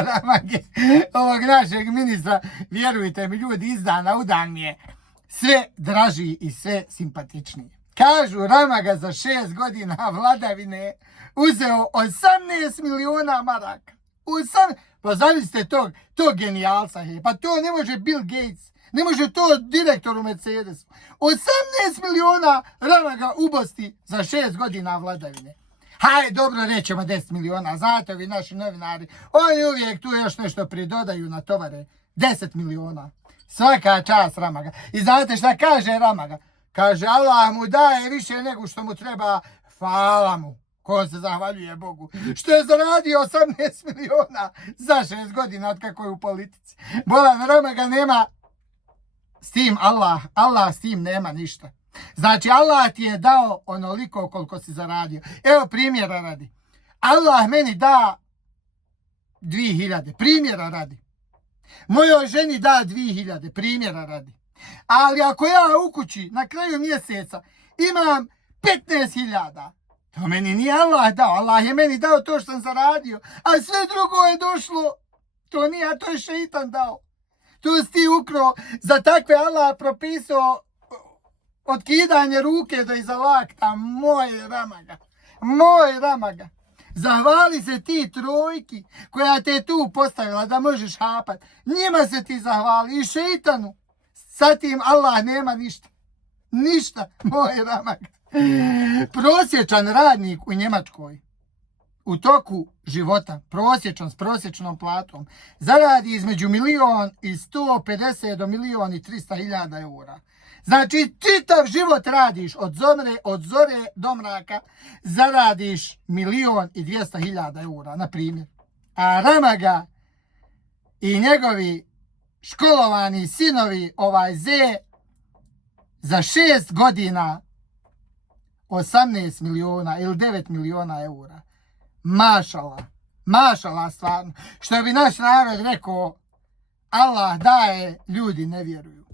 Ramage, ovog našeg ministra, vjerujte mi ljudi, iz dana u dan mi je sve draži i sve simpatičniji. Kažu Ramaga za 6 godina vladavine uzeo 18 miliona maraka. Pa zamislite tog genijalca. Pa to ne može Bill Gates. Ne može to direktor u Mercedesu. 18 miliona Ramaga ubosti za 6 godina vladavine. Hajde, dobro, rećemo 10 miliona. Znate vi naši novinari, oni uvijek tu još nešto pridodaju na tovare. 10 miliona. Svaka čast Ramaga. I znate šta kaže Ramaga? Kaže, Allah mu daje više nego što mu treba, hvala mu. Ko se zahvaljuje Bogu. Što je zaradio 18 miliona za 6 godina od kako je u politici. Bolan Ramaga nema s tim Allah s tim nema ništa. Znači Allah ti je dao onoliko koliko si zaradio. Evo primjera radi. Allah meni da 2000, primjera radi. Mojoj ženi da 2000, primjera radi. Ali ako ja u kući na kraju mjeseca imam 15.000, to meni nije Allah dao. Allah je meni dao to što sam zaradio. A sve drugo je došlo. To nije, a to je šeitan dao. Tu si ti ukrao. Za takve Allah propisao otkidanje ruke do iza lakta. Moj Ramaga. Zahvali se ti trojki koja te tu postavila da možeš hapat. Njima se ti zahvali i šeitanu. Sa tim Allah nema ništa. Ništa, moj Ramaga. Prosječan radnik u Njemačkoj u toku života, prosječan s prosječnom platom, zaradi između 1.150.000 do 1.300.000 eura. Znači, čitav život radiš od zore do mraka, zaradiš 1.200.000 eura, na primjer. A Ramaga i njegovi školovani sinovi, ovaj Z, za 6 godina 18 miliona ili 9 miliona eura. Mašala stvarno. Što bi naš narod rekao, Allah daje, ljudi ne vjeruju.